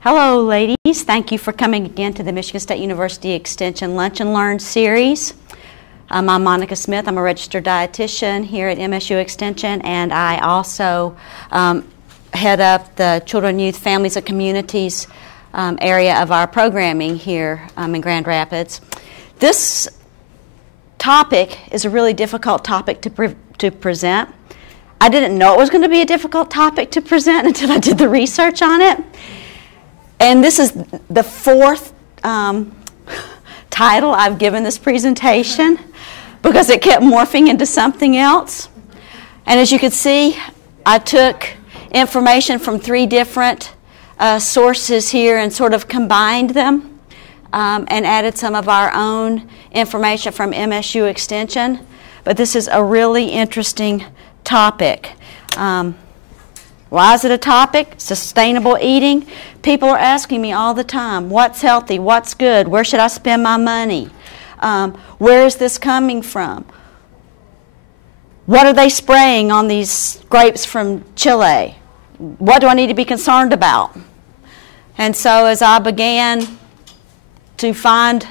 Hello, ladies. Thank you for coming again to the Michigan State University Extension Lunch and Learn series. I'm Monica Smith. I'm a registered dietitian here at MSU Extension, and I also head up the Children, Youth, Families, and Communities area of our programming here in Grand Rapids. This topic is a really difficult topic to present. I didn't know it was going to be a difficult topic to present until I did the research on it. And this is the fourth title I've given this presentation because it kept morphing into something else. And as you can see, I took information from three different sources here and sort of combined them and added some of our own information from MSU Extension. But this is a really interesting topic. Why is it a topic? Sustainable eating. People are asking me all the time, what's healthy, what's good, where should I spend my money, where is this coming from, what are they spraying on these grapes from Chile, what do I need to be concerned about? And so as I began to find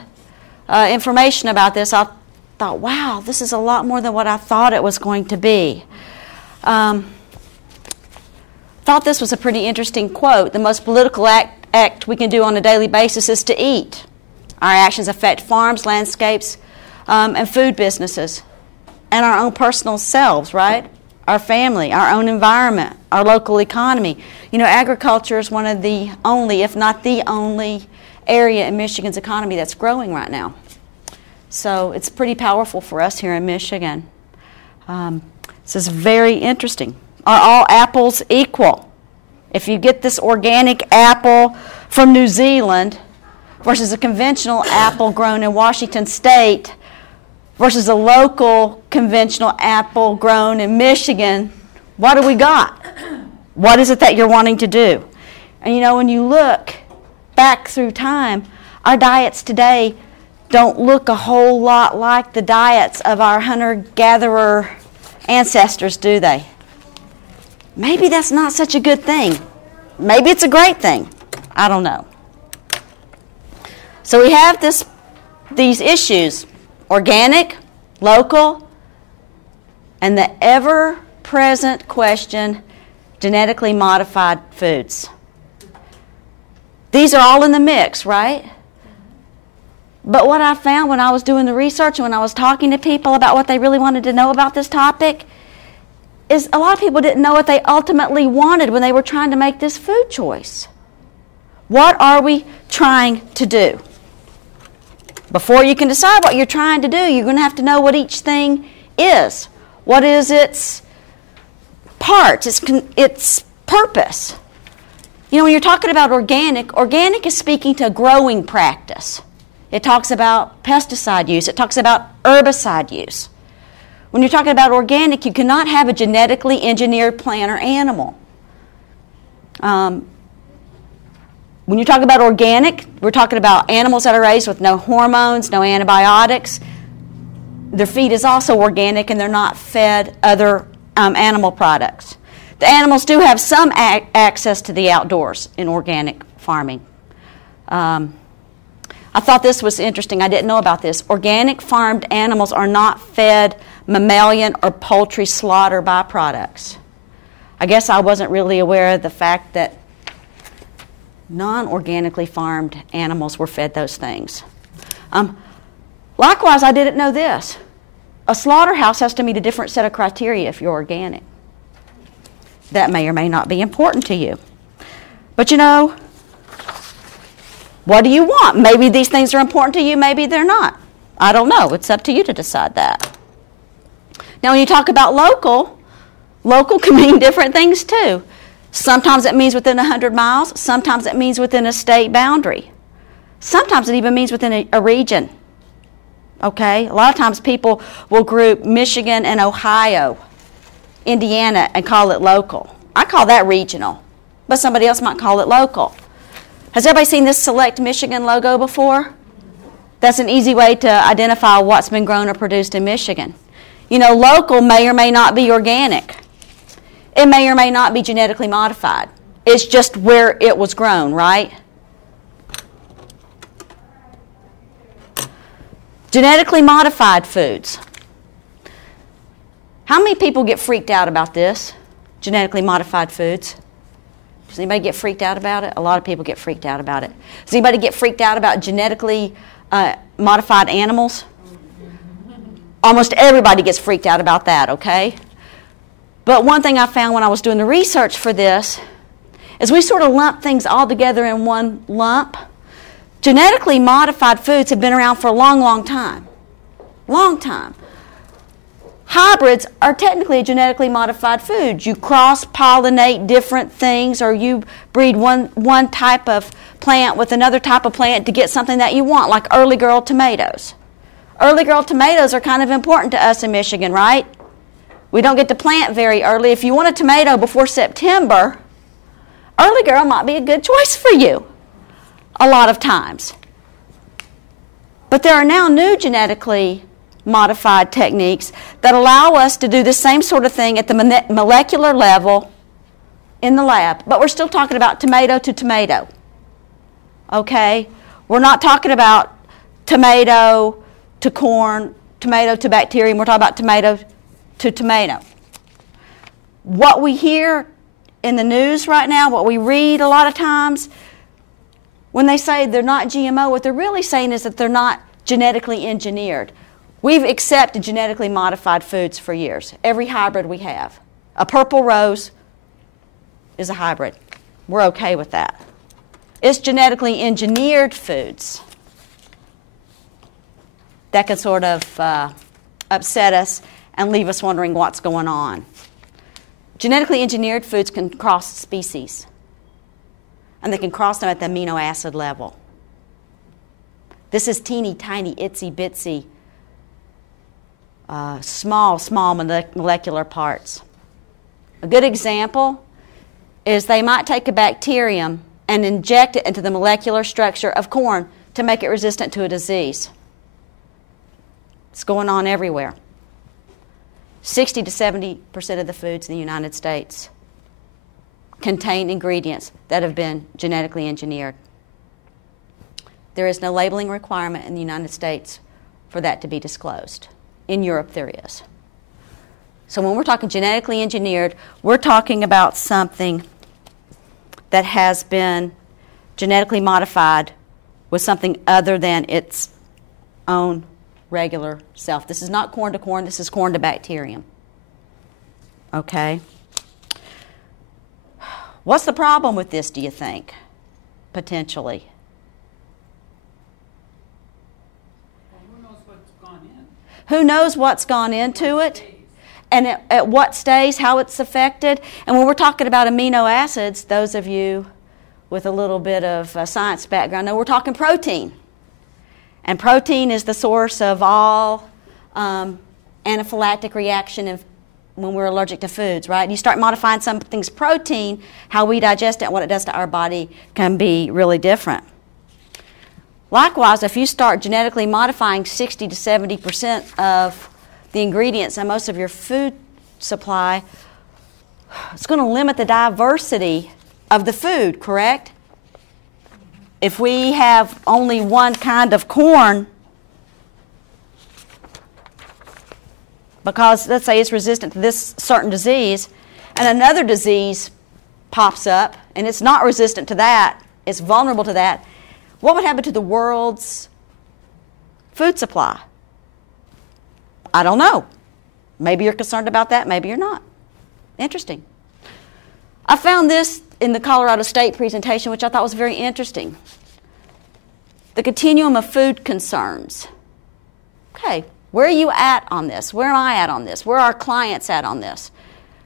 information about this, I thought, wow, this is a lot more than what I thought it was going to be. Thought this was a pretty interesting quote. The most political act we can do on a daily basis is to eat. Our actions affect farms, landscapes, and food businesses, and our own personal selves, right? Our family, our own environment, our local economy. You know, agriculture is one of the only, if not the only, area in Michigan's economy that's growing right now. So it's pretty powerful for us here in Michigan. This is very interesting. Are all apples equal? If you get this organic apple from New Zealand versus a conventional apple grown in Washington State versus a local conventional apple grown in Michigan, what do we got? What is it that you're wanting to do? And you know, when you look back through time, our diets today don't look a whole lot like the diets of our hunter-gatherer ancestors, do they? Maybe that's not such a good thing. Maybe it's a great thing. I don't know. So we have these issues, organic, local, and the ever-present question, genetically modified foods. These are all in the mix, right? But what I found when I was doing the research and when I was talking to people about what they really wanted to know about this topic is a lot of people didn't know what they ultimately wanted when they were trying to make this food choice. What are we trying to do? Before you can decide what you're trying to do, you're going to have to know what each thing is. What is its parts, its purpose? You know, when you're talking about organic is speaking to growing practice. It talks about pesticide use. It talks about herbicide use. When you're talking about organic, you cannot have a genetically engineered plant or animal. When you talk about organic, we're talking about animals that are raised with no hormones, no antibiotics. Their feed is also organic, and they're not fed other animal products. The animals do have some access to the outdoors in organic farming. I thought this was interesting. I didn't know about this. Organic farmed animals are not fed mammalian or poultry slaughter byproducts. I guess I wasn't really aware of the fact that non-organically farmed animals were fed those things. Likewise, I didn't know this. A slaughterhouse has to meet a different set of criteria if you're organic. That may or may not be important to you. But you know, what do you want? Maybe these things are important to you, maybe they're not. I don't know. It's up to you to decide that. Now, when you talk about local can mean different things too. Sometimes it means within 100 miles. Sometimes it means within a state boundary. Sometimes it even means within a region. Okay? A lot of times people will group Michigan and Ohio, Indiana, and call it local. I call that regional, but somebody else might call it local. Has everybody seen this Select Michigan logo before? That's an easy way to identify what's been grown or produced in Michigan. You know, local may or may not be organic. It may or may not be genetically modified. It's just where it was grown, right? Genetically modified foods. How many people get freaked out about this? Genetically modified foods. Does anybody get freaked out about it? A lot of people get freaked out about it. Does anybody get freaked out about genetically modified animals? Almost everybody gets freaked out about that, okay? But one thing I found when I was doing the research for this is we sort of lump things all together in one lump. Genetically modified foods have been around for a long, long time. Long time. Hybrids are technically a genetically modified food. You cross-pollinate different things, or you breed one type of plant with another type of plant to get something that you want, like early girl tomatoes. Early girl tomatoes are kind of important to us in Michigan, right? We don't get to plant very early. If you want a tomato before September, early girl might be a good choice for you a lot of times. But there are now new genetically modified techniques that allow us to do the same sort of thing at the molecular level in the lab. But we're still talking about tomato to tomato. Okay? We're not talking about tomato to corn, tomato to bacterium. We're talking about tomato to tomato. What we hear in the news right now, what we read a lot of times, when they say they're not GMO, what they're really saying is that they're not genetically engineered. We've accepted genetically modified foods for years. Every hybrid we have. A purple rose is a hybrid. We're okay with that. It's genetically engineered foods that can sort of upset us and leave us wondering what's going on. Genetically engineered foods can cross species, and they can cross them at the amino acid level. This is teeny tiny, itsy bitsy, small molecular parts. A good example is they might take a bacterium and inject it into the molecular structure of corn to make it resistant to a disease. It's going on everywhere. 60 to 70% of the foods in the United States contain ingredients that have been genetically engineered. There is no labeling requirement in the United States for that to be disclosed. In Europe, there is. So when we're talking genetically engineered, we're talking about something that has been genetically modified with something other than its own regular self. This is not corn to corn, this is corn to bacterium. Okay? What's the problem with this, do you think? Potentially. Who knows what's gone in? Who knows what's gone into it? And at what stage, how it's affected. And when we're talking about amino acids, those of you with a little bit of a science background know we're talking protein. And protein is the source of all anaphylactic reaction when we're allergic to foods, right? You start modifying something's protein, how we digest it and what it does to our body can be really different. Likewise, if you start genetically modifying 60 to 70% of the ingredients in most of your food supply, it's going to limit the diversity of the food, correct? If we have only one kind of corn, because let's say it's resistant to this certain disease, and another disease pops up, and it's not resistant to that, it's vulnerable to that, what would happen to the world's food supply? I don't know. Maybe you're concerned about that, maybe you're not. Interesting. I found this in the Colorado State presentation, which I thought was very interesting. The continuum of food concerns. Okay, where are you at on this? Where am I at on this? Where are our clients at on this?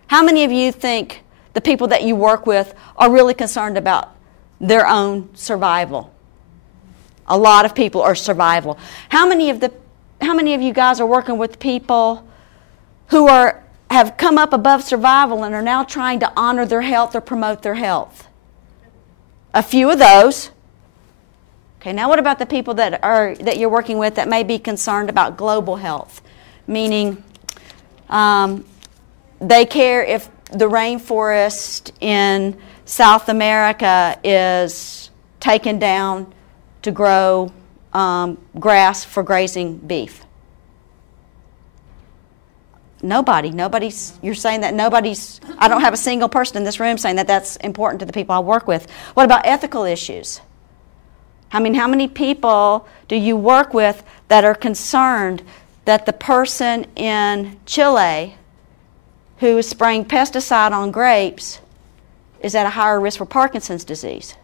How many of you think the people that you work with are really concerned about their own survival? A lot of people are survival. How many of you guys are working with people who have come up above survival and are now trying to honor their health or promote their health? A few of those. Okay, now what about the people that you're working with that may be concerned about global health? Meaning they care if the rainforest in South America is taken down to grow grass for grazing beef? Nobody's, you're saying that nobody's, I don't have a single person in this room saying that that's important to the people I work with. What about ethical issues? I mean, how many people do you work with that are concerned that the person in Chile who is spraying pesticide on grapes is at a higher risk for Parkinson's disease?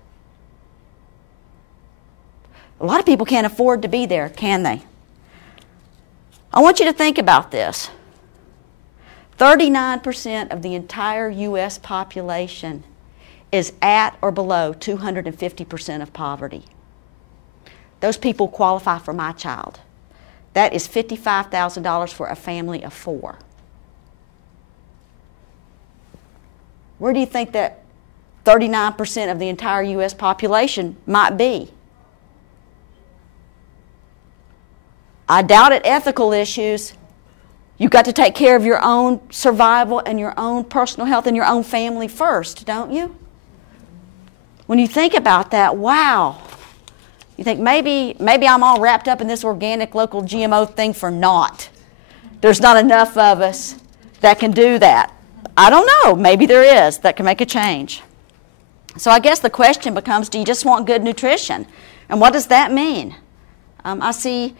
A lot of people can't afford to be there, can they? I want you to think about this. 39% of the entire U.S. population is at or below 250% of poverty. Those people qualify for my child. That is $55,000 for a family of 4. Where do you think that 39% of the entire U.S. population might be? I doubt it. Ethical issues. You've got to take care of your own survival and your own personal health and your own family first, don't you? When you think about that, wow. You think maybe I'm all wrapped up in this organic local GMO thing for naught. There's not enough of us that can do that. I don't know. Maybe there is that can make a change. So I guess the question becomes, do you just want good nutrition? And what does that mean? I see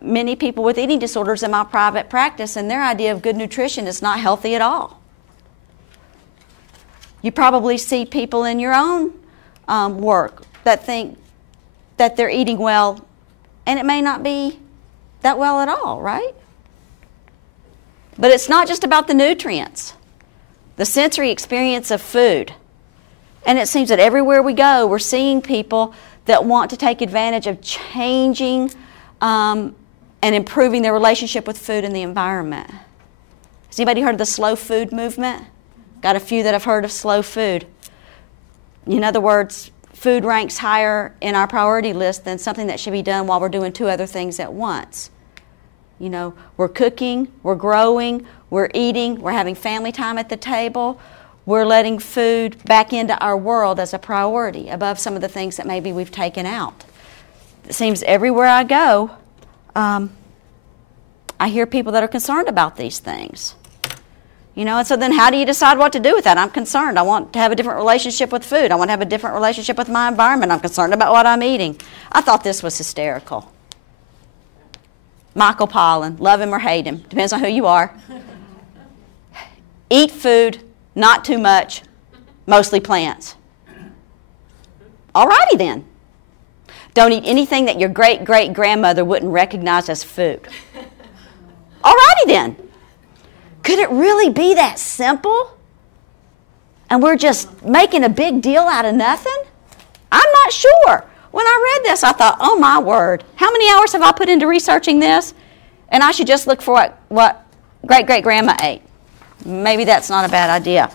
many people with eating disorders in my private practice, and their idea of good nutrition is not healthy at all. You probably see people in your own work that think that they're eating well, and it may not be that well at all, right? But it's not just about the nutrients, the sensory experience of food. And it seems that everywhere we go, we're seeing people that want to take advantage of changing and improving their relationship with food and the environment. Has anybody heard of the slow food movement? Got a few that have heard of slow food. In other words, food ranks higher in our priority list than something that should be done while we're doing 2 other things at once. You know, we're cooking, we're growing, we're eating, we're having family time at the table. We're letting food back into our world as a priority above some of the things that maybe we've taken out. It seems everywhere I go, I hear people that are concerned about these things. You know, and so then how do you decide what to do with that? I'm concerned. I want to have a different relationship with food. I want to have a different relationship with my environment. I'm concerned about what I'm eating. I thought this was hysterical. Michael Pollan, love him or hate him, depends on who you are. Eat food, not too much, mostly plants. All righty then. Don't eat anything that your great-great-grandmother wouldn't recognize as food. All righty then. Could it really be that simple? And we're just making a big deal out of nothing? I'm not sure. When I read this, I thought, oh my word, how many hours have I put into researching this? And I should just look for what great-great-grandma ate. Maybe that's not a bad idea.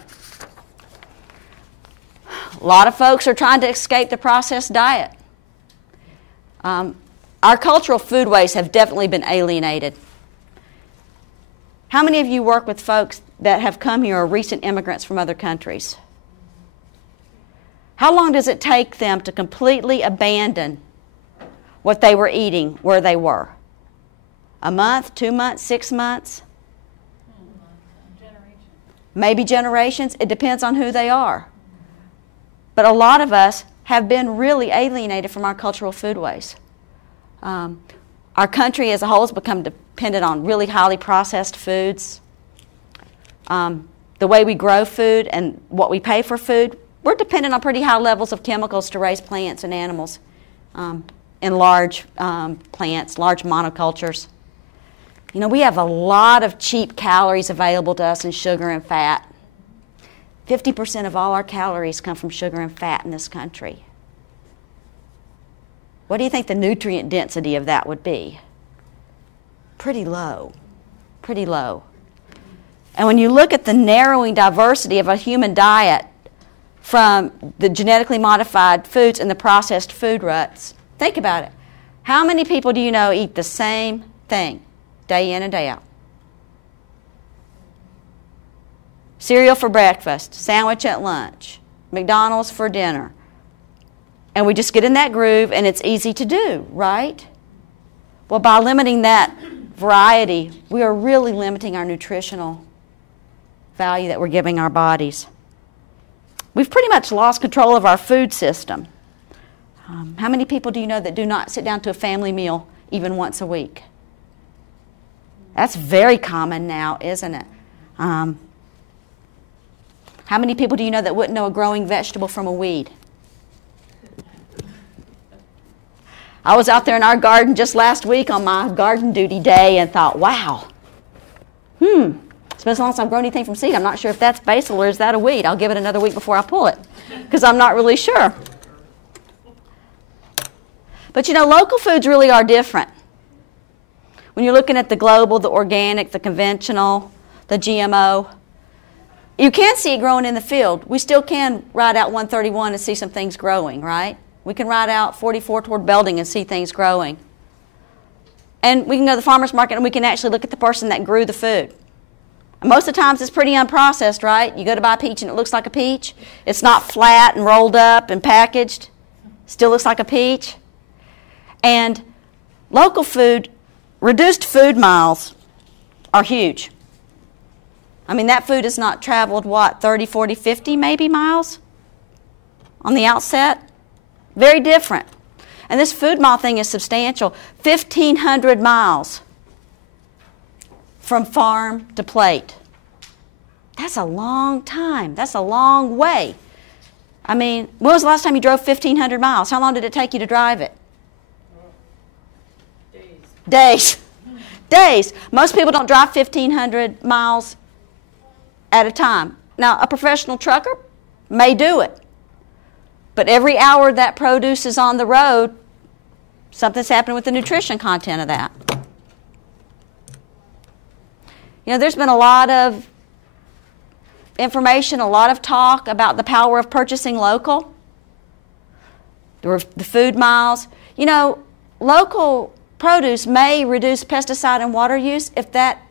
A lot of folks are trying to escape the processed diet. Our cultural foodways have definitely been alienated. How many of you work with folks that have come here or recent immigrants from other countries? How long does it take them to completely abandon what they were eating where they were? A month, 2 months, 6 months? Maybe generations. It depends on who they are. But a lot of us have been really alienated from our cultural foodways. Our country as a whole has become dependent on really highly processed foods. The way we grow food and what we pay for food, we're dependent on pretty high levels of chemicals to raise plants and animals in large plants, large monocultures. You know, we have a lot of cheap calories available to us in sugar and fat. 50% of all our calories come from sugar and fat in this country. What do you think the nutrient density of that would be? Pretty low. Pretty low. And when you look at the narrowing diversity of a human diet from the genetically modified foods and the processed food ruts, think about it. How many people do you know eat the same thing day in and day out? Cereal for breakfast, sandwich at lunch, McDonald's for dinner. And we just get in that groove, and it's easy to do, right? Well, by limiting that variety, we are really limiting our nutritional value that we're giving our bodies. We've pretty much lost control of our food system. How many people do you know that do not sit down to a family meal even once a week? That's very common now, isn't it? How many people do you know that wouldn't know a growing vegetable from a weed? I was out there in our garden just last week on my garden duty day and thought, wow, it's been so long since I've grown anything from seed. I'm not sure if that's basil or is that a weed. I'll give it another week before I pull it because I'm not really sure. But you know, local foods really are different. When you're looking at the global, the organic, the conventional, the GMO, you can see it growing in the field. We still can ride out 131 and see some things growing, right? We can ride out 44 toward Belding and see things growing. And we can go to the farmer's market and we can actually look at the person that grew the food. And most of the times it's pretty unprocessed, right? You go to buy a peach and it looks like a peach. It's not flat and rolled up and packaged. Still looks like a peach. And local food, reduced food miles are huge. I mean, that food has not traveled, 30, 40, 50 maybe miles on the outset? Very different. And this food mile thing is substantial. 1,500 miles from farm to plate. That's a long time. That's a long way. I mean, when was the last time you drove 1,500 miles? How long did it take you to drive it? Days. Most people don't drive 1,500 miles at a time. Now, a professional trucker may do it. But every hour that produce is on the road, something's happening with the nutrition content of that. You know, there's been a lot of information, a lot of talk about the power of purchasing local, the food miles. You know, local produce may reduce pesticide and water use if that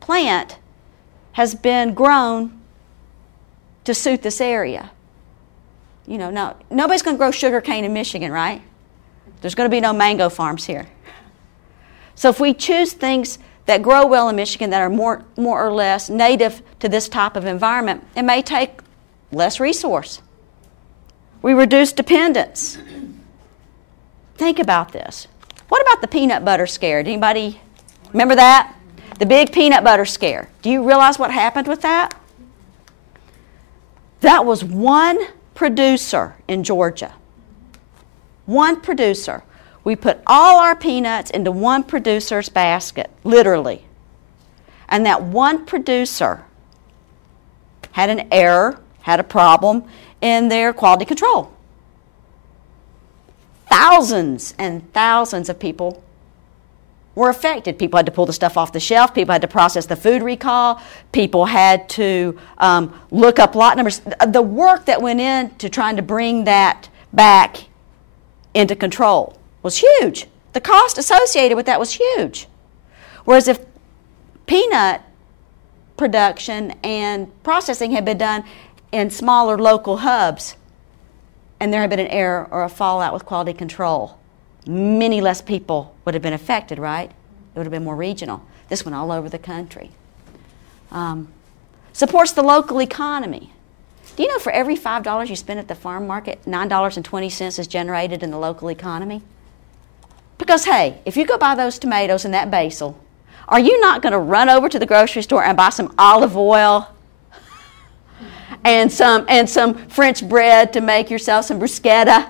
plant has been grown to suit this area. You know, now, nobody's going to grow sugar cane in Michigan, right? There's going to be no mango farms here. So if we choose things that grow well in Michigan that are more or less native to this type of environment, it may take less resource. We reduce dependence. Think about this. What about the peanut butter scare? Did anybody remember that? The big peanut butter scare. Do you realize what happened with that? That was one producer in Georgia. One producer. We put all our peanuts into one producer's basket, literally. And that one producer had an error, had a problem in their quality control. Thousands and thousands of people were affected. People had to pull the stuff off the shelf. People had to process the food recall. People had to look up lot numbers. The work that went into trying to bring that back into control was huge. The cost associated with that was huge. Whereas if peanut production and processing had been done in smaller local hubs and there had been an error or a fallout with quality control, many less people would have been affected, right? It would have been more regional. This went all over the country. Supports the local economy. Do you know for every $5 you spend at the farm market, $9.20 is generated in the local economy? Because, hey, if you go buy those tomatoes and that basil, are you not going to run over to the grocery store and buy some olive oil and some French bread to make yourself some bruschetta?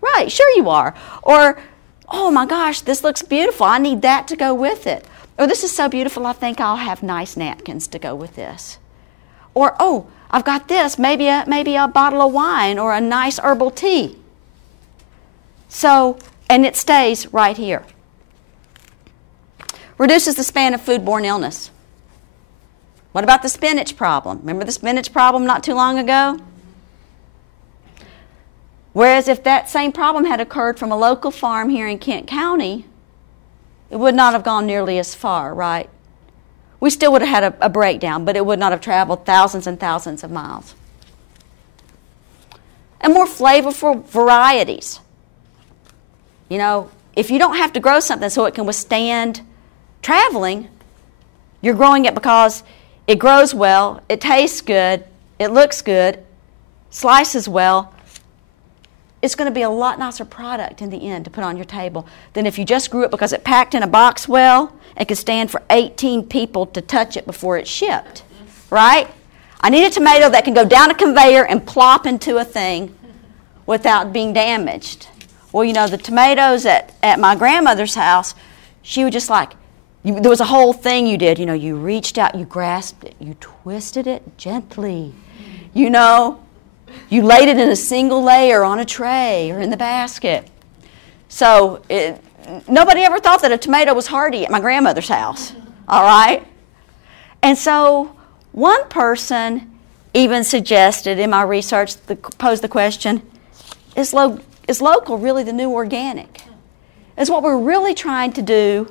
Right, sure you are. Or, oh my gosh, this looks beautiful. I need that to go with it. Or this is so beautiful, I think I'll have nice napkins to go with this. Or, oh, I've got this, maybe a bottle of wine or a nice herbal tea. So, and it stays right here. Reduces the span of foodborne illness. What about the spinach problem? Remember the spinach problem not too long ago? Whereas if that same problem had occurred from a local farm here in Kent County, it would not have gone nearly as far, right? We still would have had a breakdown, but it would not have traveled thousands and thousands of miles. and more flavorful varieties. You know, if you don't have to grow something so it can withstand traveling, you're growing it because it grows well, it tastes good, it looks good, slices well. It's going to be a lot nicer product in the end to put on your table than if you just grew it because it packed in a box well and could stand for 18 people to touch it before it's shipped, right? I need a tomato that can go down a conveyor and plop into a thing without being damaged. Well, you know, the tomatoes at my grandmother's house, she would just like, there was a whole thing you did. You know, you reached out, you grasped it, you twisted it gently. You know, you laid it in a single layer on a tray or in the basket. So nobody ever thought that a tomato was hardy at my grandmother's house, all right? And so one person even suggested in my research, posed the question, is local really the new organic? Is what we're really trying to do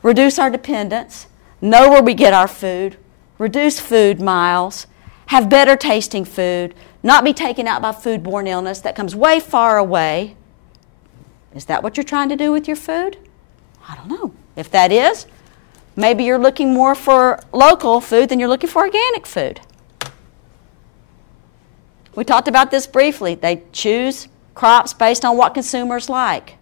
reduce our dependence, know where we get our food, reduce food miles, have better tasting food, not be taken out by foodborne illness that comes way far away. Is that what you're trying to do with your food? I don't know. If that is, maybe you're looking more for local food than you're looking for organic food. We talked about this briefly. They choose crops based on what consumers like.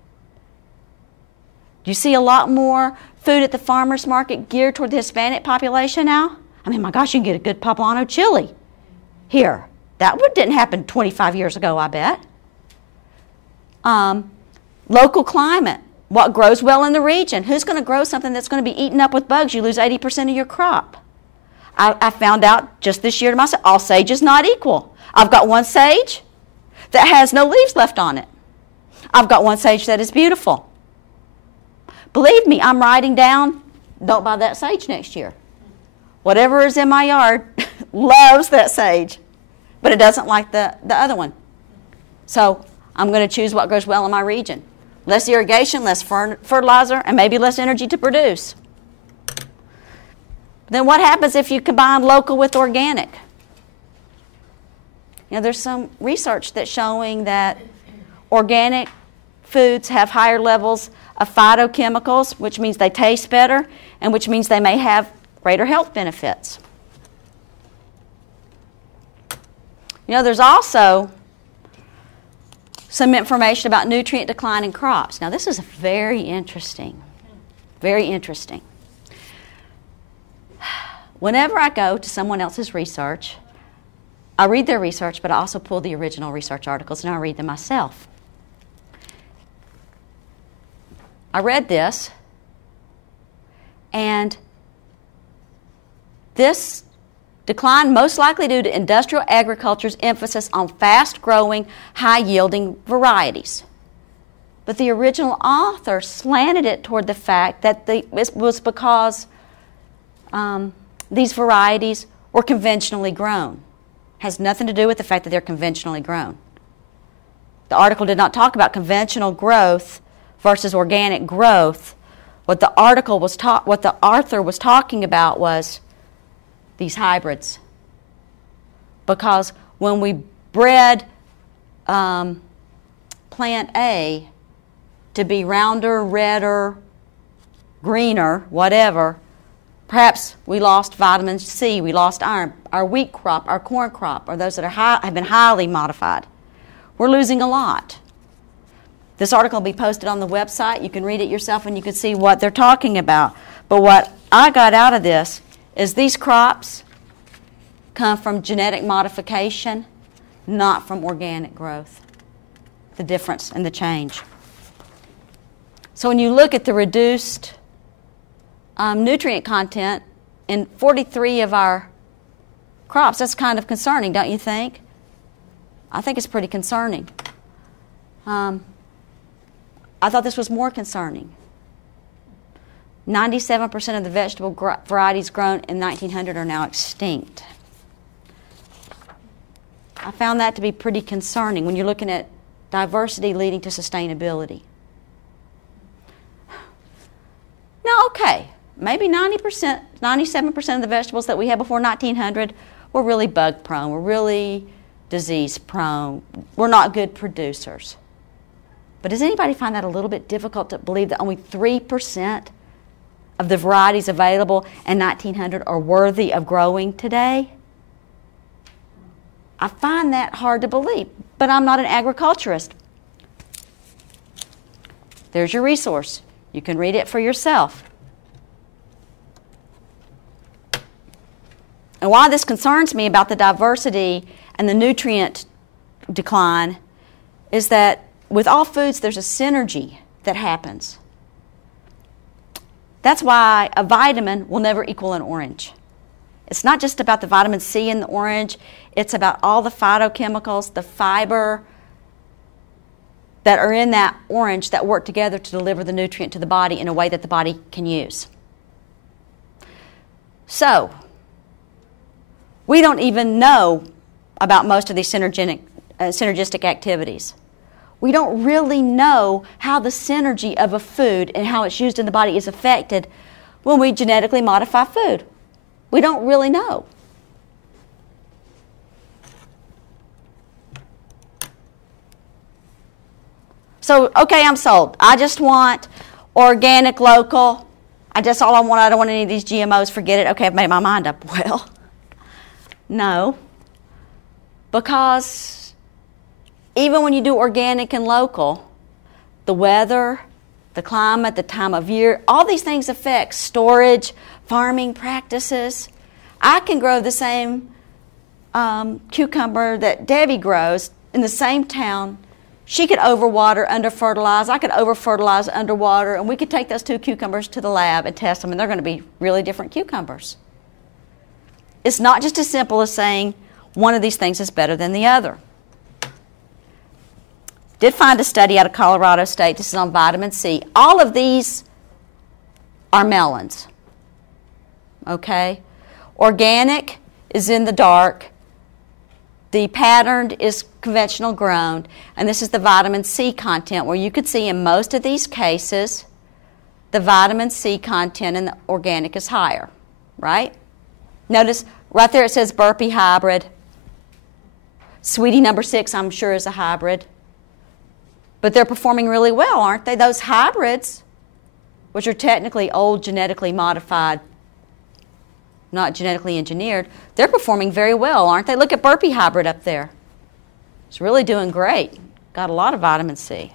Do you see a lot more food at the farmer's market geared toward the Hispanic population now? I mean, my gosh, you can get a good poblano chili here. That didn't happen 25 years ago, I bet. Local climate. What grows well in the region? Who's going to grow something that's going to be eaten up with bugs? You lose 80% of your crop. I found out just this year to myself, all sage is not equal. I've got one sage that has no leaves left on it. I've got one sage that is beautiful. Believe me, I'm writing down, don't buy that sage next year. Whatever is in my yard loves that sage, but it doesn't like the other one. So I'm going to choose what grows well in my region. Less irrigation, less fertilizer, and maybe less energy to produce. Then what happens if you combine local with organic? You know, there's some research that's showing that organic foods have higher levels of phytochemicals, which means they taste better, and which means they may have greater health benefits. You know, there's also some information about nutrient decline in crops. Now, this is very interesting. Very interesting. Whenever I go to someone else's research, I read their research, but I also pull the original research articles and I read them myself. I read this, and this decline most likely due to industrial agriculture's emphasis on fast-growing, high-yielding varieties. But the original author slanted it toward the fact that it was because these varieties were conventionally grown. Has nothing to do with the fact that they're conventionally grown. The article did not talk about conventional growth versus organic growth. What the author was talking about was these hybrids. Because when we bred plant A to be rounder, redder, greener, whatever, perhaps we lost vitamin C, we lost iron, our wheat crop, our corn crop, or those that have been highly modified. We're losing a lot. This article will be posted on the website. You can read it yourself and you can see what they're talking about. But what I got out of this is these crops come from genetic modification, not from organic growth. The difference and the change. So when you look at the reduced nutrient content in 43 of our crops, that's kind of concerning, don't you think? I think it's pretty concerning. I thought this was more concerning. 97% of the vegetable varieties grown in 1900 are now extinct. I found that to be pretty concerning when you're looking at diversity leading to sustainability. Now, okay, maybe 97% of the vegetables that we had before 1900 were really bug prone, were really disease prone. We're not good producers. But does anybody find that a little bit difficult to believe that only 3% of the varieties available in 1900 are worthy of growing today? I find that hard to believe, but I'm not an agriculturist. There's your resource. You can read it for yourself. And why this concerns me about the diversity and the nutrient decline is that with all foods there's a synergy that happens. That's why a vitamin will never equal an orange. It's not just about the vitamin C in the orange, it's about all the phytochemicals, the fiber that are in that orange that work together to deliver the nutrient to the body in a way that the body can use. So, we don't even know about most of these synergistic activities. We don't really know how the synergy of a food and how it's used in the body is affected when we genetically modify food. We don't really know. So, okay, I'm sold. I just want organic, local. That's all I want. I don't want any of these GMOs. Forget it. Okay, I've made my mind up. Well, no. Because even when you do organic and local, the weather, the climate, the time of year, all these things affect storage, farming practices. I can grow the same cucumber that Debbie grows in the same town. She could overwater, under-fertilize. I could over-fertilize, underwater, and we could take those two cucumbers to the lab and test them, and they're going to be really different cucumbers. It's not just as simple as saying one of these things is better than the other. Did find a study out of Colorado State. This is on vitamin C. All of these are melons. Okay? Organic is in the dark. The patterned is conventional grown. And this is the vitamin C content, where you could see in most of these cases the vitamin C content in the organic is higher. Right? Notice right there it says Burpee hybrid. Sweetie number 6, I'm sure, is a hybrid. But they're performing really well, aren't they? Those hybrids, which are technically old genetically modified, not genetically engineered, they're performing very well, aren't they? Look at Burpee hybrid up there. It's really doing great. Got a lot of vitamin C.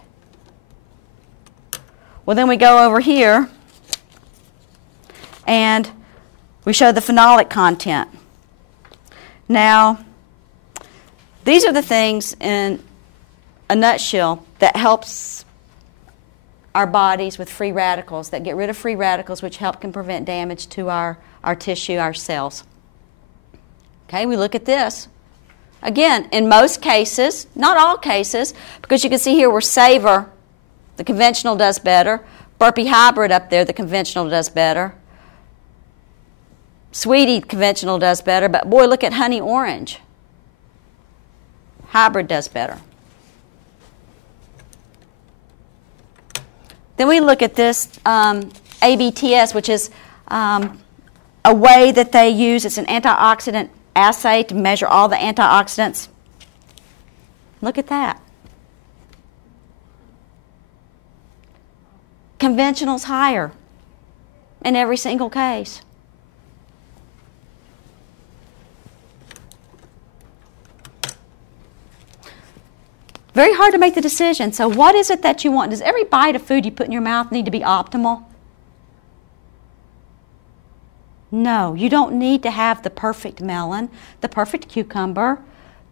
Well, then we go over here and we show the phenolic content. Now, these are the things in a nutshell that helps our bodies with free radicals, that get rid of free radicals, which can prevent damage to our tissue, our cells. Okay, we look at this. Again, in most cases, not all cases, because you can see here where Savor, the conventional, does better. Burpee hybrid up there, the conventional does better. Sweetie, conventional, does better. But boy, look at honey orange. Hybrid does better. Then we look at this ABTS, which is a way that they use. It's an antioxidant assay to measure all the antioxidants. Look at that. Conventional's higher in every single case. Very hard to make the decision. So what is it that you want? Does every bite of food you put in your mouth need to be optimal? No, you don't need to have the perfect melon, the perfect cucumber,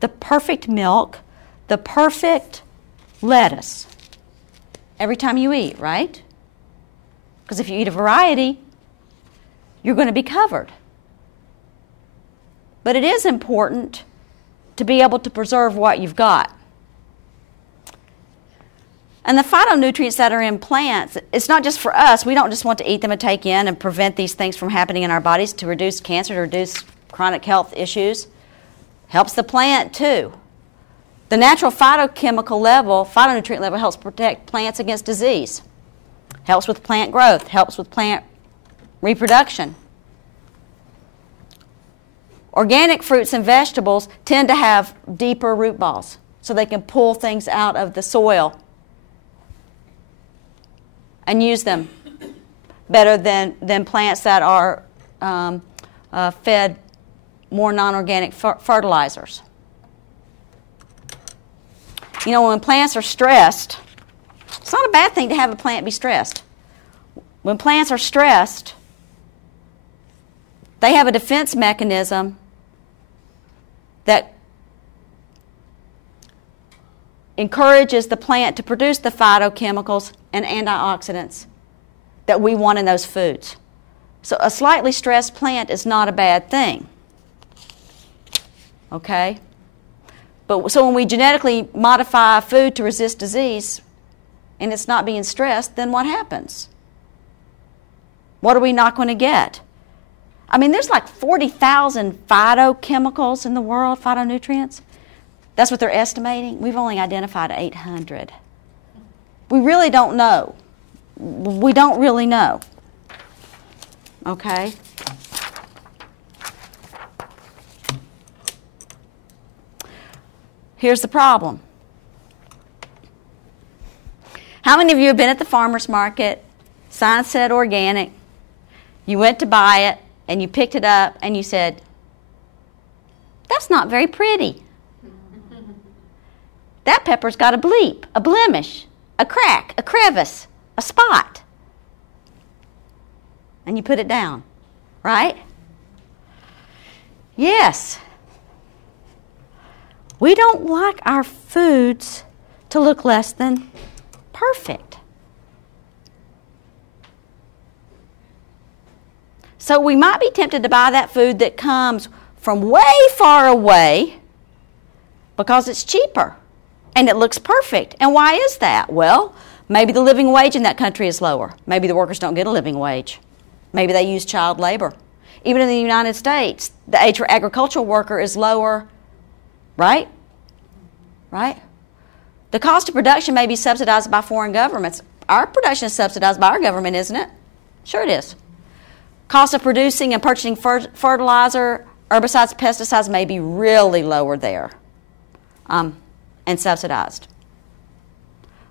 the perfect milk, the perfect lettuce every time you eat, right? Because if you eat a variety, you're going to be covered. But it is important to be able to preserve what you've got. And the phytonutrients that are in plants, it's not just for us. We don't just want to eat them and take in and prevent these things from happening in our bodies to reduce cancer, to reduce chronic health issues. Helps the plant too. The natural phytochemical level, phytonutrient level, helps protect plants against disease. Helps with plant growth, helps with plant reproduction. Organic fruits and vegetables tend to have deeper root balls, so they can pull things out of the soil and use them better than plants that are fed more non-organic fertilizers. You know, when plants are stressed, it's not a bad thing to have a plant be stressed. When plants are stressed, they have a defense mechanism that encourages the plant to produce the phytochemicals and antioxidants that we want in those foods. So a slightly stressed plant is not a bad thing. Okay? But so when we genetically modify food to resist disease and it's not being stressed, then what happens? What are we not going to get? I mean, there's like 40,000 phytochemicals in the world, phytonutrients. That's what they're estimating. We've only identified 800. We really don't know. We don't really know. Okay? Here's the problem. How many of you have been at the farmer's market, sign said organic, you went to buy it, and you picked it up, and you said, that's not very pretty. That pepper's got a bleep, a blemish, a crack, a crevice, a spot. And you put it down, right? Yes. We don't like our foods to look less than perfect. So we might be tempted to buy that food that comes from way far away because it's cheaper and it looks perfect. And why is that? Well, maybe the living wage in that country is lower. Maybe the workers don't get a living wage. Maybe they use child labor. Even in the United States, the age for agricultural worker is lower, right? Right? The cost of production may be subsidized by foreign governments. Our production is subsidized by our government, isn't it? Sure it is. Cost of producing and purchasing fertilizer, herbicides, pesticides may be really lower there and subsidized.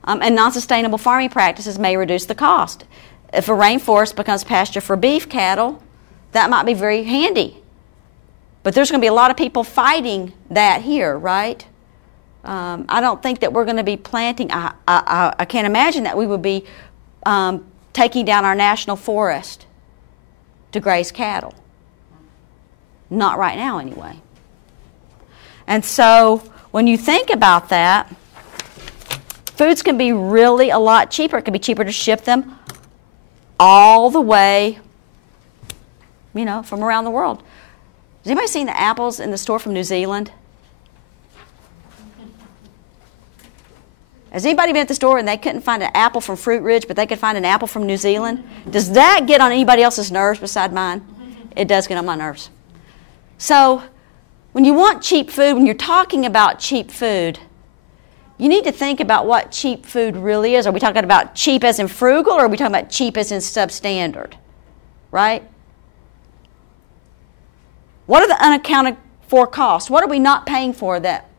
And non-sustainable farming practices may reduce the cost. If a rainforest becomes pasture for beef cattle, that might be very handy. But there's going to be a lot of people fighting that here, right? I don't think that we're going to be planting. I can't imagine that we would be taking down our national forest to graze cattle. Not right now, anyway. And so when you think about that, foods can be really a lot cheaper. It can be cheaper to ship them all the way, you know, from around the world. Has anybody seen the apples in the store from New Zealand? Has anybody been at the store and they couldn't find an apple from Fruit Ridge, but they could find an apple from New Zealand? Does that get on anybody else's nerves beside mine? It does get on my nerves. So when you want cheap food, when you're talking about cheap food, you need to think about what cheap food really is. Are we talking about cheap as in frugal, or are we talking about cheap as in substandard? Right? What are the unaccounted for costs? What are we not paying for that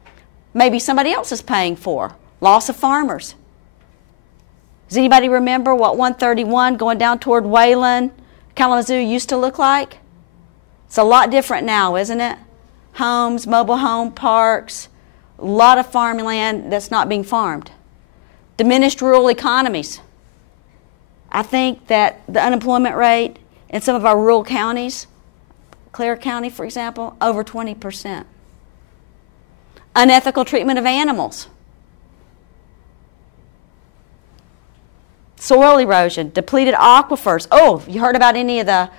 maybe somebody else is paying for? Loss of farmers. Does anybody remember what 131 going down toward Wayland, Kalamazoo used to look like? It's a lot different now, isn't it? Homes, mobile home parks, a lot of farmland that's not being farmed. Diminished rural economies. I think that the unemployment rate in some of our rural counties, Clare County, for example, over 20%. Unethical treatment of animals. Soil erosion, depleted aquifers. Oh, you heard about any of the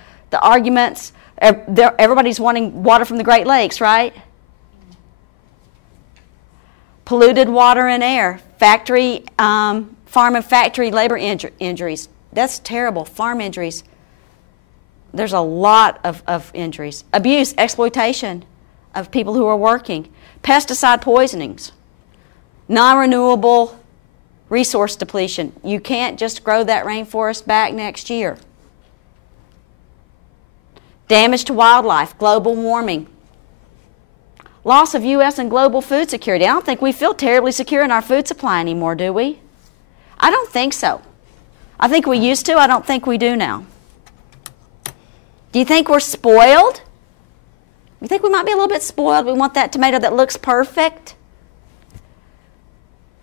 arguments? Everybody's wanting water from the Great Lakes, right? Polluted water and air. Factory, farm and factory labor injuries. That's terrible. Farm injuries. There's a lot of injuries. Abuse, exploitation of people who are working. Pesticide poisonings. Non-renewable resource depletion. You can't just grow that rainforest back next year. Damage to wildlife, global warming. loss of U.S. and global food security. I don't think we feel terribly secure in our food supply anymore, do we? I don't think so. I think we used to. I don't think we do now. Do you think we're spoiled? You think we might be a little bit spoiled? We want that tomato that looks perfect?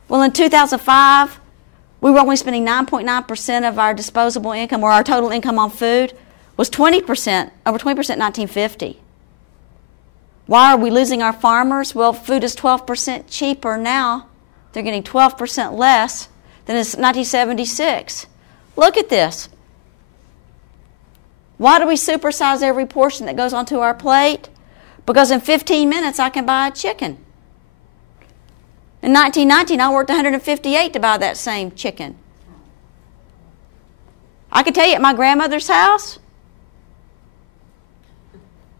Well, in 2005, we were only spending 9.9% of our disposable income, or our total income on food was 20%, over 20% in 1950. Why are we losing our farmers? Well, food is 12% cheaper now. They're getting 12% less than in 1976. Look at this. Why do we supersize every portion that goes onto our plate? Because in 15 minutes I can buy a chicken. In 1919, I worked 158 to buy that same chicken. I could tell you at my grandmother's house,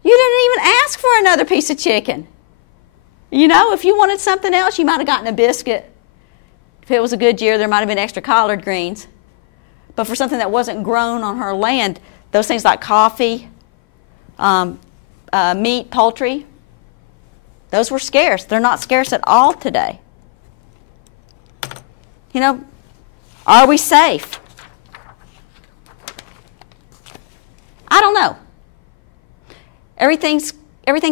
you didn't even ask for another piece of chicken. You know, if you wanted something else, you might have gotten a biscuit. If it was a good year, there might have been extra collard greens. But for something that wasn't grown on her land, those things like coffee, meat, poultry, those were scarce. They're not scarce at all today. You know, are we safe? I don't know. Everything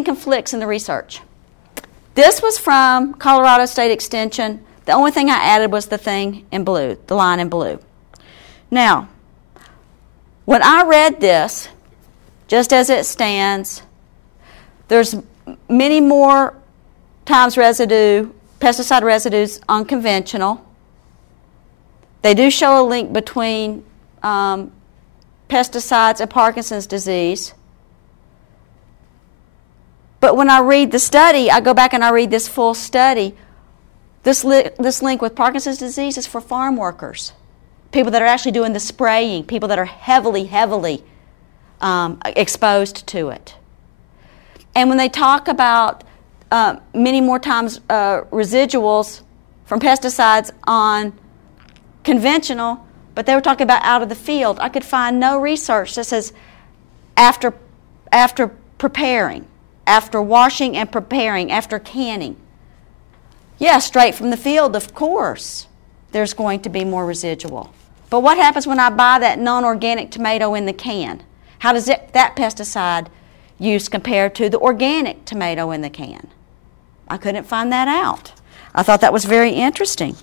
conflicts in the research. This was from Colorado State Extension. The only thing I added was the thing in blue, the line in blue. Now, when I read this, just as it stands, there's many more times pesticide residues on conventional. They do show a link between pesticides and Parkinson's disease. But when I read the study, I go back and I read this full study. This link with Parkinson's disease is for farm workers, people that are actually doing the spraying, people that are heavily exposed to it. And when they talk about many more times residuals from pesticides on conventional, but they were talking about out of the field, I could find no research that says after preparing, after washing and preparing, after canning. Yeah, straight from the field, of course, there's going to be more residual. But what happens when I buy that non-organic tomato in the can? How does that pesticide use compare to the organic tomato in the can? I couldn't find that out. I thought that was very interesting.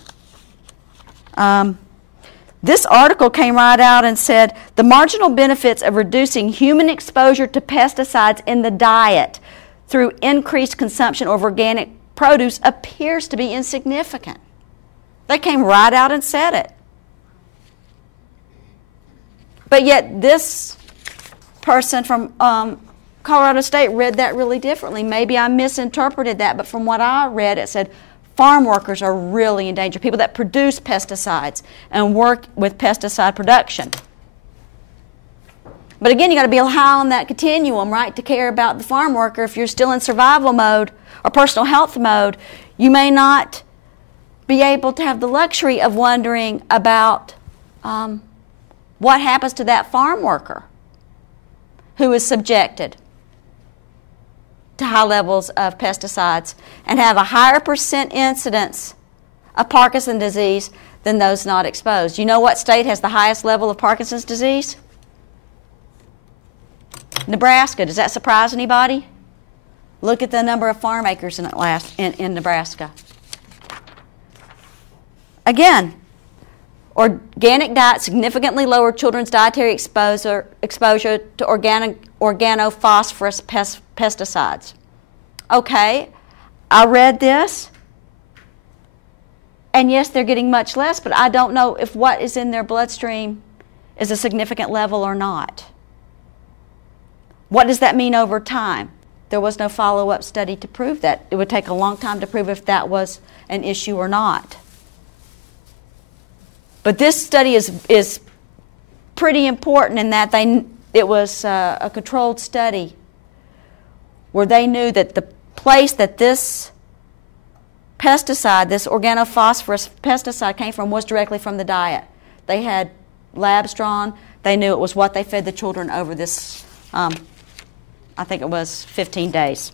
This article came right out and said, the marginal benefits of reducing human exposure to pesticides in the diet through increased consumption of organic produce appears to be insignificant. They came right out and said it. But yet this person from Colorado State read that really differently. Maybe I misinterpreted that, but from what I read, it said farm workers are really in danger, people that produce pesticides and work with pesticide production. But again, you got to be high on that continuum, right, to care about the farm worker. If you're still in survival mode or personal health mode, you may not be able to have the luxury of wondering about what happens to that farm worker who is subjected to high levels of pesticides and have a higher percent incidence of Parkinson's disease than those not exposed. You know what state has the highest level of Parkinson's disease? Nebraska. Does that surprise anybody? Look at the number of farm acres in Nebraska. Again, organic diet significantly lower children's dietary exposure to organophosphorus pesticides. Okay, I read this, and yes, they're getting much less, but I don't know if what is in their bloodstream is a significant level or not. What does that mean over time? There was no follow-up study to prove that. It would take a long time to prove if that was an issue or not. But this study is pretty important in that it was a controlled study where they knew that the place that this pesticide, this organophosphorus pesticide came from was directly from the diet. They had labs drawn. They knew it was what they fed the children over this, I think it was 15 days.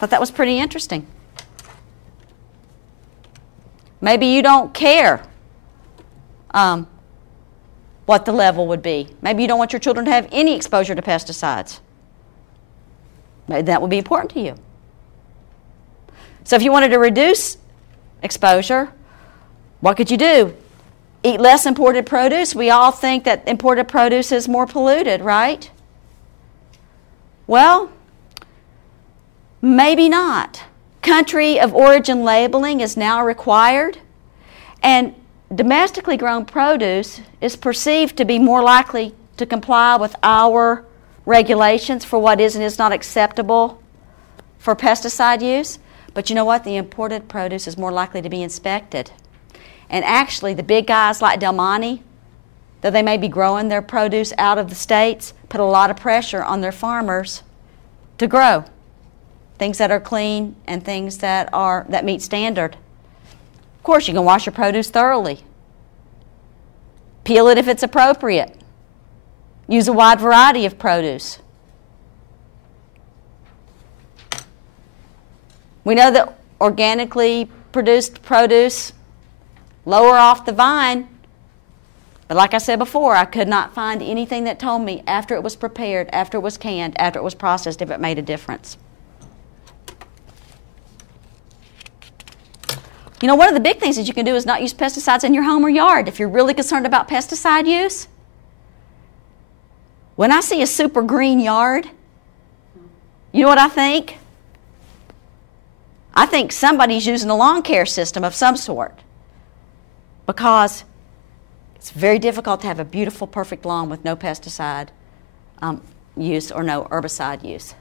Thought that was pretty interesting. Maybe you don't care what the level would be. Maybe you don't want your children to have any exposure to pesticides. Maybe that would be important to you. So if you wanted to reduce exposure, what could you do? Eat less imported produce. We all think that imported produce is more polluted, right? Well, maybe not. Country of origin labeling is now required, and domestically grown produce is perceived to be more likely to comply with our regulations for what is and is not acceptable for pesticide use. But you know what? The imported produce is more likely to be inspected. And actually, the big guys like Del Monte, though they may be growing their produce out of the states, put a lot of pressure on their farmers to grow things that are clean and things that meet standard. Of course, you can wash your produce thoroughly. Peel it if it's appropriate. Use a wide variety of produce. We know that organically produced produce lower off the vine, but like I said before, I could not find anything that told me after it was prepared, after it was canned, after it was processed, if it made a difference. You know, one of the big things that you can do is not use pesticides in your home or yard. If you're really concerned about pesticide use, when I see a super green yard, you know what I think? I think somebody's using a lawn care system of some sort, because it's very difficult to have a beautiful, perfect lawn with no pesticide use or no herbicide use.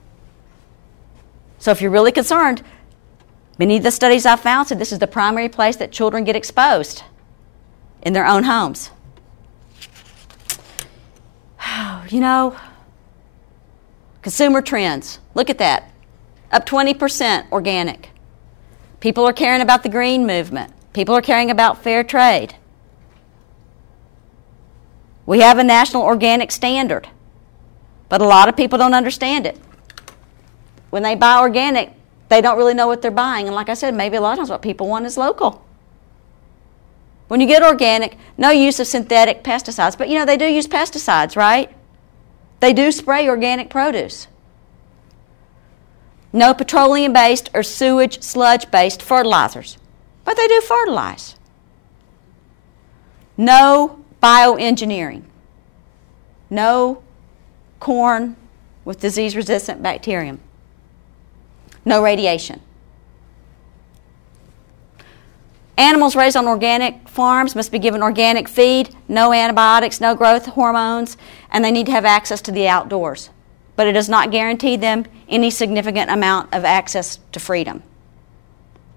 So if you're really concerned, many of the studies I've found said this is the primary place that children get exposed in their own homes. You know, consumer trends. Look at that. Up 20% organic. People are caring about the green movement. People are caring about fair trade. We have a national organic standard, but a lot of people don't understand it. When they buy organic, they don't really know what they're buying. And like I said, maybe a lot of times what people want is local. When you get organic, no use of synthetic pesticides. But, you know, they do use pesticides, right? They do spray organic produce. No petroleum-based or sewage sludge-based fertilizers. But they do fertilize. No bioengineering. No corn with disease-resistant bacterium. No radiation. Animals raised on organic farms must be given organic feed, no antibiotics, no growth hormones, and they need to have access to the outdoors. But it does not guarantee them any significant amount of access to freedom.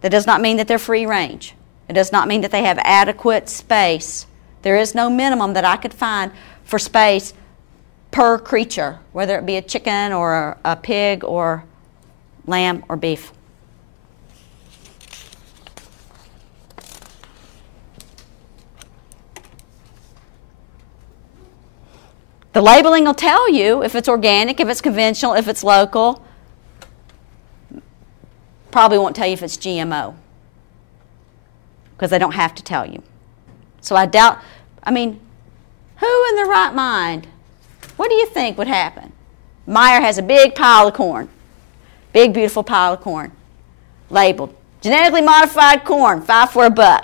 That does not mean that they're free range. It does not mean that they have adequate space. There is no minimum that I could find for space per creature, whether it be a chicken or a pig or lamb or beef. The labeling will tell you if it's organic, if it's conventional, if it's local. Probably won't tell you if it's GMO, because they don't have to tell you. So I doubt, who in their right mind, what do you think would happen? Meyer has a big pile of corn, big beautiful pile of corn, labeled, genetically modified corn, 5 for $1.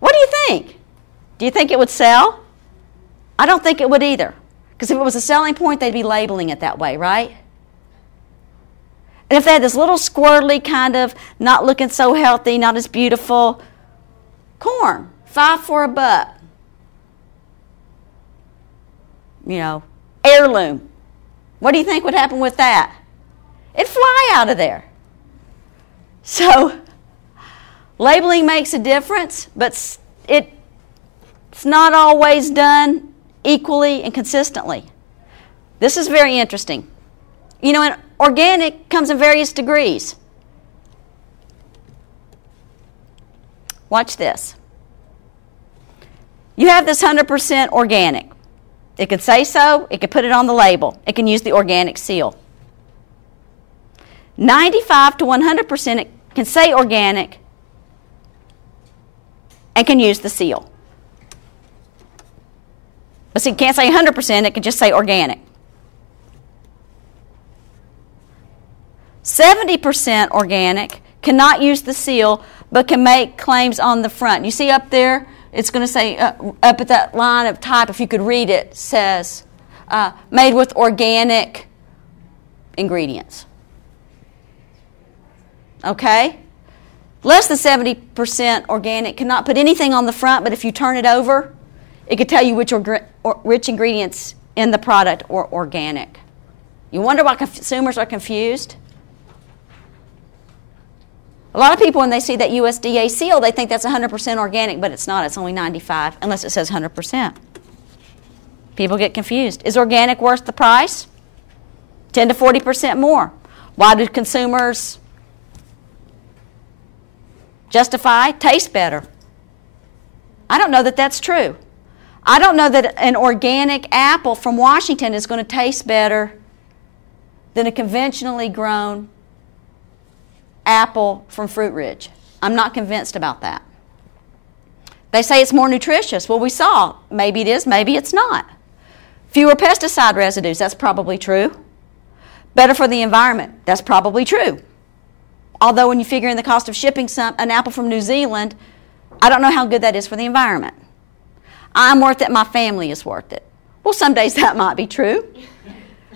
What do you think? Do you think it would sell? I don't think it would either, because if it was a selling point, they'd be labeling it that way, right? And if they had this little squirrely kind of not looking so healthy, not as beautiful corn, 5 for $1. You know, heirloom. What do you think would happen with that? It'd fly out of there. So, labeling makes a difference, but it's not always done equally and consistently. This is very interesting. You know, and organic comes in various degrees. Watch this. You have this 100% organic. It can say so. It can put it on the label. It can use the organic seal. 95 to 100% it can say organic and can use the seal. But see, it can't say 100%, it can just say organic. 70% organic cannot use the seal, but can make claims on the front. You see up there, it's going to say, up at that line of type, if you could read it, says, made with organic ingredients. Okay? Less than 70% organic cannot put anything on the front, but if you turn it over, it could tell you which rich ingredients in the product are organic. You wonder why consumers are confused? A lot of people, when they see that USDA seal, they think that's 100% organic, but it's not. It's only 95, unless it says 100%. People get confused. Is organic worth the price? 10 to 40% more. Why do consumers justify taste better? I don't know that that's true. I don't know that an organic apple from Washington is going to taste better than a conventionally grown apple from Fruit Ridge. I'm not convinced about that. They say it's more nutritious. Well, we saw. Maybe it is, maybe it's not. Fewer pesticide residues. That's probably true. Better for the environment. That's probably true. Although when you figure in the cost of shipping an apple from New Zealand, I don't know how good that is for the environment. I'm worth it, my family is worth it. Well, some days that might be true.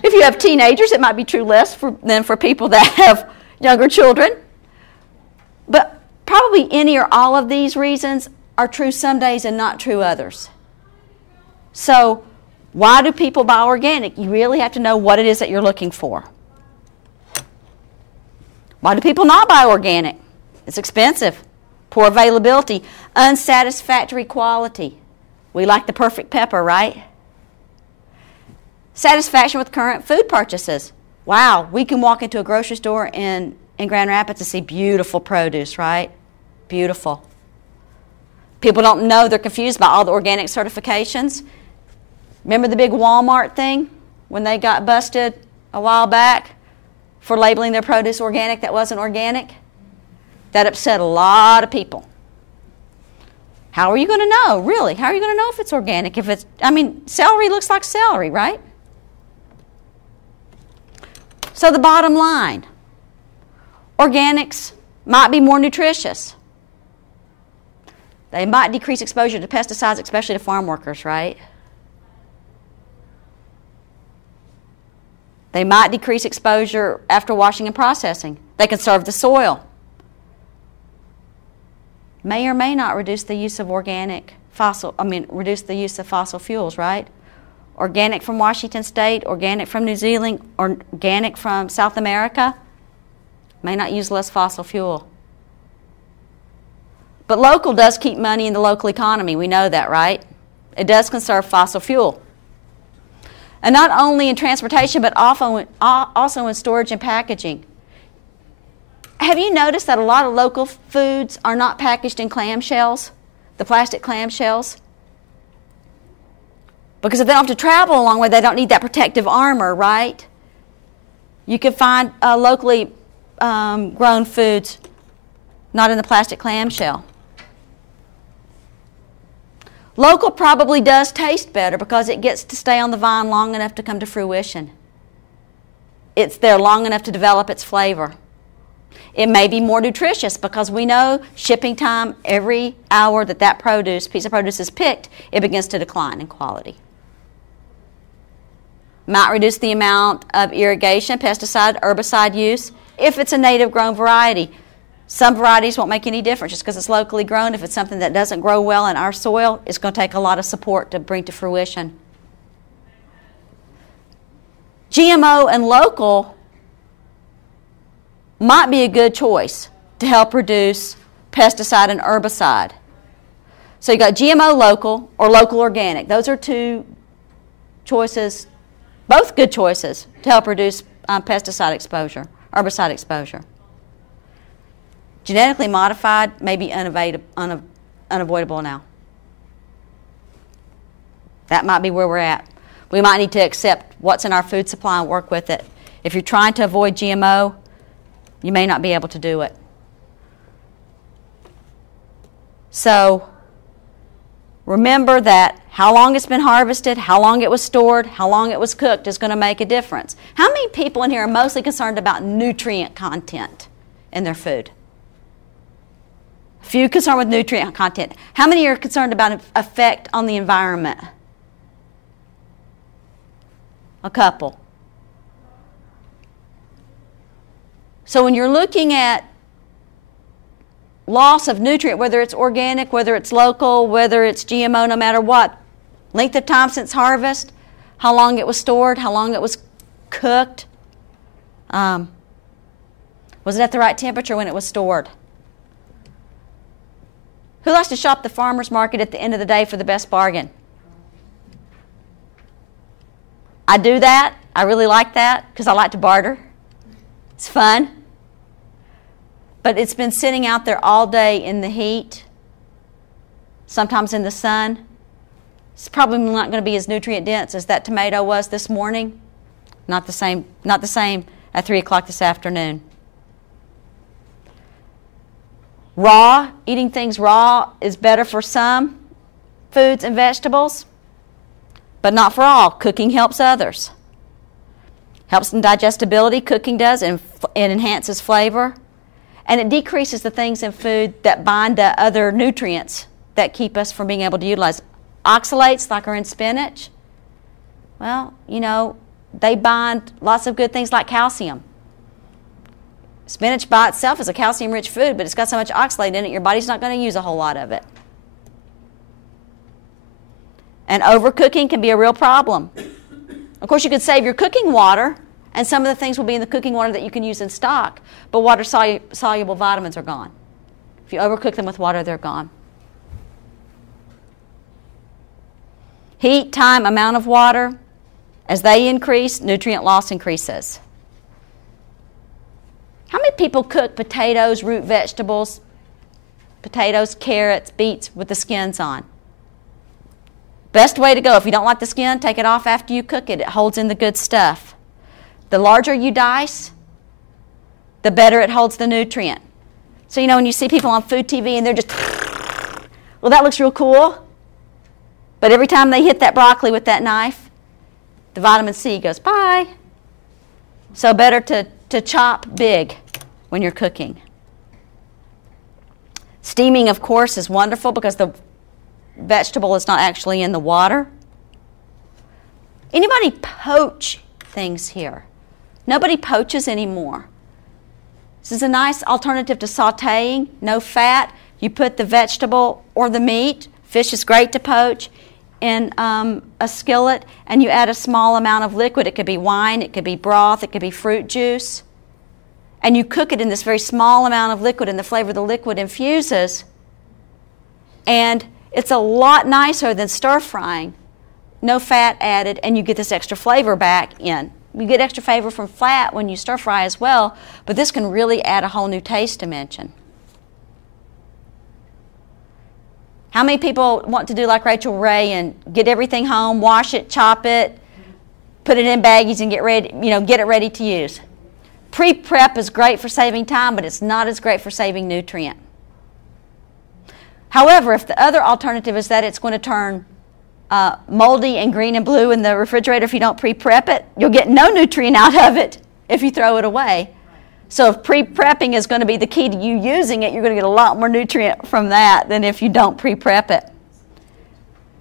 If you have teenagers, it might be true less than for people that have younger children. But probably any or all of these reasons are true some days and not true others. So why do people buy organic? You really have to know what it is that you're looking for. Why do people not buy organic? It's expensive, poor availability, unsatisfactory quality. We like the perfect pepper, right? Satisfaction with current food purchases. Wow, we can walk into a grocery store in Grand Rapids and see beautiful produce, right? Beautiful. People don't know, they're confused by all the organic certifications. Remember the big Walmart thing when they got busted a while back for labeling their produce organic that wasn't organic? That upset a lot of people. How are you going to know, really? How are you going to know if it's organic? If it's, celery looks like celery, right? So the bottom line, organics might be more nutritious. They might decrease exposure to pesticides, especially to farm workers, right? They might decrease exposure after washing and processing. They conserve the soil. May or may not reduce the use of reduce the use of fossil fuels, right? Organic from Washington State, organic from New Zealand, organic from South America may not use less fossil fuel. But local does keep money in the local economy. We know that, right? It does conserve fossil fuel. And not only in transportation, but also in storage and packaging. Have you noticed that a lot of local foods are not packaged in clamshells, the plastic clamshells? Because if they don't have to travel a long way, they don't need that protective armor, right? You can find locally grown foods not in the plastic clamshell. Local probably does taste better because it gets to stay on the vine long enough to come to fruition. It's there long enough to develop its flavor. It may be more nutritious because we know shipping time, every hour that piece of produce is picked, it begins to decline in quality. Might reduce the amount of irrigation, pesticide, herbicide use if it's a native grown variety. Some varieties won't make any difference just because it's locally grown. If it's something that doesn't grow well in our soil, it's going to take a lot of support to bring to fruition. GMO and local might be a good choice to help reduce pesticide and herbicide. So you got GMO local or local organic. Those are two choices, both good choices to help reduce pesticide exposure, herbicide exposure. Genetically modified may be unavoidable now. That might be where we're at. We might need to accept what's in our food supply and work with it. If you're trying to avoid GMO, You may not be able to do it. So remember that how long it's been harvested, how long it was stored, how long it was cooked is going to make a difference. How many people in here are mostly concerned about nutrient content in their food? A few concerned with nutrient content. How many are concerned about effect on the environment? A couple. So when you're looking at loss of nutrient, whether it's organic, whether it's local, whether it's GMO, no matter what, length of time since harvest, how long it was stored, how long it was cooked, was it at the right temperature when it was stored? Who likes to shop the farmer's market at the end of the day for the best bargain? I do that. I really like that because I like to barter. It's fun. But it's been sitting out there all day in the heat, sometimes in the sun. It's probably not going to be as nutrient dense as that tomato was this morning. Not the same at 3 o'clock this afternoon. Raw, eating things raw is better for some foods and vegetables, but not for all. Cooking helps others. Helps in digestibility, cooking does, and it enhances flavor. And it decreases the things in food that bind to other nutrients that keep us from being able to utilize. Oxalates, like are in spinach, well, you know, they bind lots of good things like calcium. Spinach by itself is a calcium-rich food, but it's got so much oxalate in it, your body's not going to use a whole lot of it. And overcooking can be a real problem. Of course, you could save your cooking water, and some of the things will be in the cooking water that you can use in stock, but water-soluble vitamins are gone. If you overcook them with water, they're gone. Heat, time, amount of water, as they increase, nutrient loss increases. How many people cook potatoes, root vegetables, potatoes, carrots, beets with the skins on? Best way to go, if you don't like the skin, take it off after you cook it. It holds in the good stuff. The larger you dice, the better it holds the nutrient. So, you know, when you see people on food TV and they're just, well, that looks real cool. But every time they hit that broccoli with that knife, the vitamin C goes, bye. So better to chop big when you're cooking. Steaming, of course, is wonderful because the vegetable is not actually in the water. Anybody poach things here? Nobody poaches anymore. This is a nice alternative to sautéing, no fat. You put the vegetable or the meat, fish is great to poach, in a skillet, and you add a small amount of liquid. It could be wine, it could be broth, it could be fruit juice. And you cook it in this very small amount of liquid, and the flavor of the liquid infuses. And it's a lot nicer than stir frying. No fat added, and you get this extra flavor back in. You get extra flavor from fat when you stir fry as well, but this can really add a whole new taste dimension. How many people want to do like Rachel Ray and get everything home, wash it, chop it, put it in baggies and get it ready to use? Pre-prep is great for saving time, but it's not as great for saving nutrient. However, if the other alternative is that it's going to turn moldy and green and blue in the refrigerator if you don't pre-prep it, you'll get no nutrient out of it if you throw it away. So if pre-prepping is going to be the key to you using it, you're going to get a lot more nutrient from that than if you don't pre-prep it.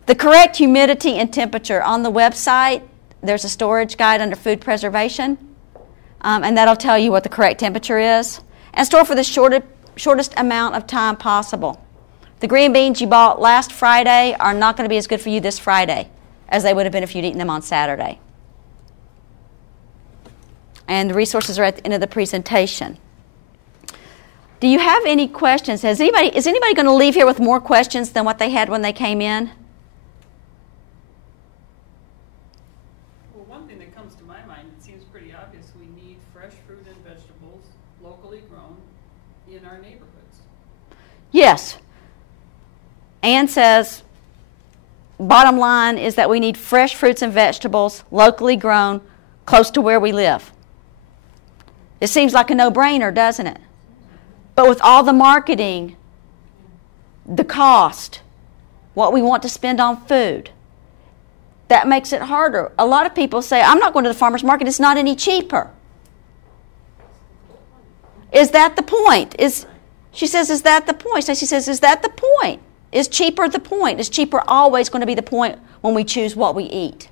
The correct humidity and temperature. On the website, there's a storage guide under food preservation, and that'll tell you what the correct temperature is. And store for the shortest amount of time possible. The green beans you bought last Friday are not going to be as good for you this Friday as they would have been if you'd eaten them on Saturday. And the resources are at the end of the presentation. Do you have any questions? Is anybody going to leave here with more questions than what they had when they came in? Well, one thing that comes to my mind, it seems pretty obvious, we need fresh fruit and vegetables locally grown in our neighborhoods. Yes. Ann says, bottom line is that we need fresh fruits and vegetables locally grown close to where we live. It seems like a no-brainer, doesn't it? But with all the marketing, the cost, what we want to spend on food, that makes it harder. A lot of people say, I'm not going to the farmer's market, it's not any cheaper. Is that the point? She says, is that the point? Stacey says, is that the point? Is cheaper the point? Is cheaper always going to be the point when we choose what we eat?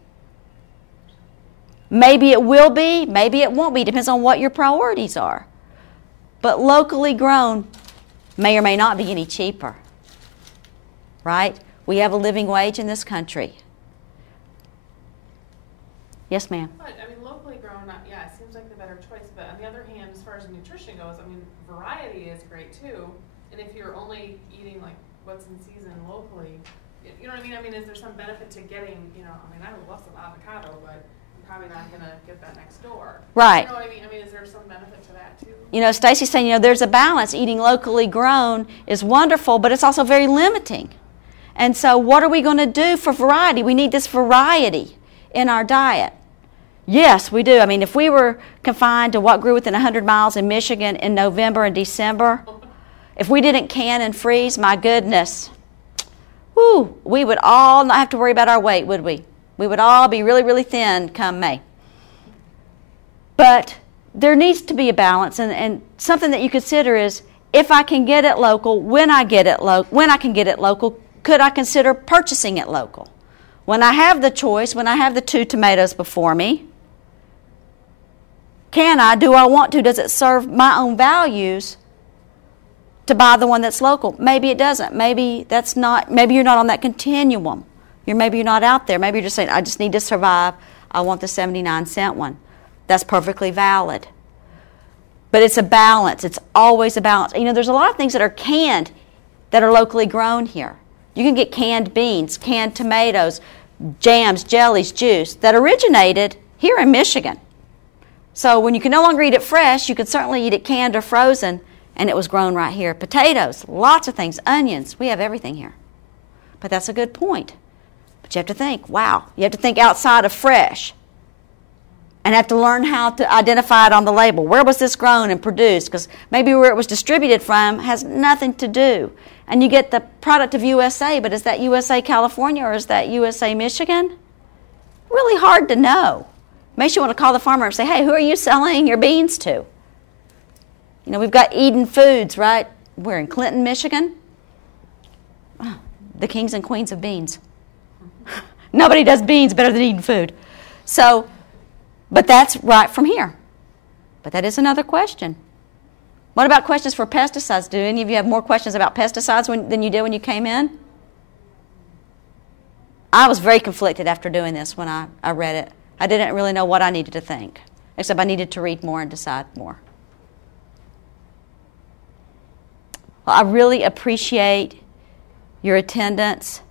Maybe it will be, maybe it won't be. Depends on what your priorities are. But locally grown may or may not be any cheaper. Right? We have a living wage in this country. Yes, ma'am. But, I mean, locally grown, yeah, it seems like the better choice. But on the other hand, as far as nutrition goes, I mean, variety is great too. And if you're only eating like what's in season locally, you know what I mean? I mean, is there some benefit to getting, I mean, I love some avocado, but I'm probably not going to get that next door. Right. You know what I mean? I mean, is there some benefit to that too? Stacey's saying, there's a balance. Eating locally grown is wonderful, but it's also very limiting. And so what are we going to do for variety? We need this variety in our diet. Yes, we do. I mean, if we were confined to what grew within 100 miles in Michigan in November and December, if we didn't can and freeze, my goodness, we would all not have to worry about our weight, would we? We would all be really, really thin come May. But there needs to be a balance, and something that you consider is, if I can get it local, when I can get it local, could I consider purchasing it local? When I have the choice, when I have the 2 tomatoes before me, do I want to? Does it serve my own values to buy the one that's local? Maybe it doesn't. Maybe you're not on that continuum. Maybe you're not out there. Maybe you're just saying, I just need to survive. I want the 79-cent one. That's perfectly valid. But it's a balance. It's always a balance. There's a lot of things that are canned that are locally grown here. You can get canned beans, canned tomatoes, jams, jellies, juice that originated here in Michigan. So when you can no longer eat it fresh, you can certainly eat it canned or frozen, and it was grown right here. Potatoes, lots of things, onions, we have everything here. But that's a good point. But you have to think, you have to think outside of fresh and have to learn how to identify it on the label. Where was this grown and produced? Because maybe where it was distributed from has nothing to do. And you get the product of USA, but is that USA California or is that USA Michigan? Really hard to know. Makes you want to call the farmer and say, hey, who are you selling your beans to? We've got Eden Foods, right? We're in Clinton, Michigan. The kings and queens of beans. Nobody does beans better than Eden Food. So, but that's right from here. But that is another question. What about questions for pesticides? Do any of you have more questions about pesticides than you did when you came in? I was very conflicted after doing this when I read it. I didn't really know what I needed to think, except I needed to read more and decide more. Well, I really appreciate your attendance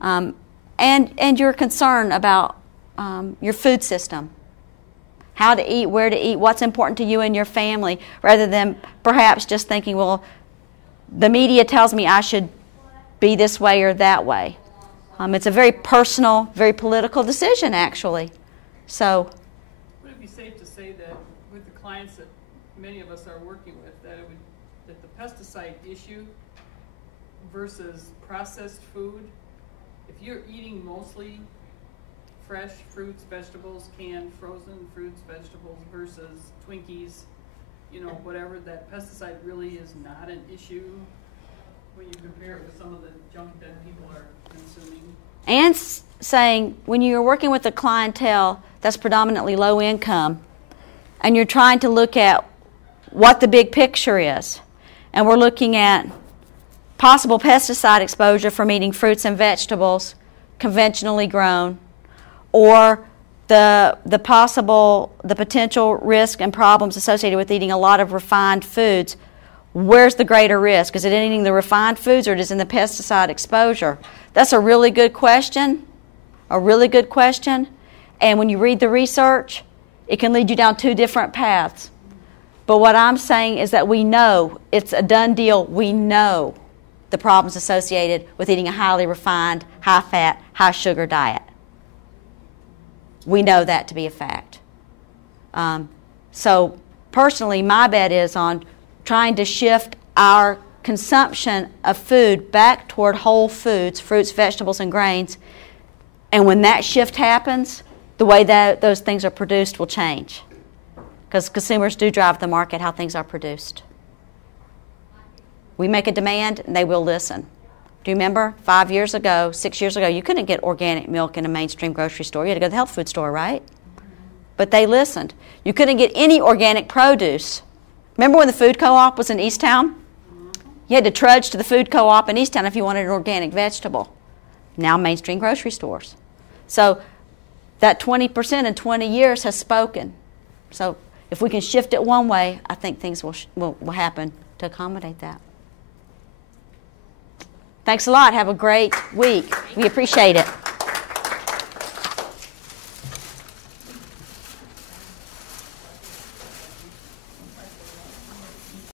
and your concern about your food system. How to eat, where to eat, what's important to you and your family, rather than perhaps just thinking, well, the media tells me I should be this way or that way. It's a very personal, very political decision, actually. So, would it be safe to say that with the clients that many of us are working with, that the pesticide issue versus processed food, if you're eating mostly fresh fruits, vegetables, canned, frozen fruits, vegetables versus Twinkies, whatever, that pesticide really is not an issue when you compare it with some of the junk that people are consuming. And saying, when you're working with a clientele that's predominantly low income, and you're trying to look at what the big picture is, and we're looking at possible pesticide exposure from eating fruits and vegetables conventionally grown, or the potential risk and problems associated with eating a lot of refined foods, where's the greater risk? Is it in eating the refined foods or it is in the pesticide exposure? That's a really good question, And when you read the research, it can lead you down 2 different paths. But what I'm saying is that we know, it's a done deal, we know the problems associated with eating a highly refined, high-fat, high-sugar diet. We know that to be a fact. So personally, my bet is on trying to shift our consumption of food back toward whole foods, fruits, vegetables, and grains. And when that shift happens, the way that those things are produced will change. Because consumers do drive the market how things are produced. We make a demand, and they will listen. Do you remember 5 years ago, 6 years ago, you couldn't get organic milk in a mainstream grocery store. You had to go to the health food store, right? But they listened. You couldn't get any organic produce. Remember when the food co-op was in Easttown? You had to trudge to the food co-op in Easttown if you wanted an organic vegetable. Now mainstream grocery stores. So that 20% in 20 years has spoken. So if we can shift it one way, I think things will happen to accommodate that. Thanks a lot. Have a great week. We appreciate it.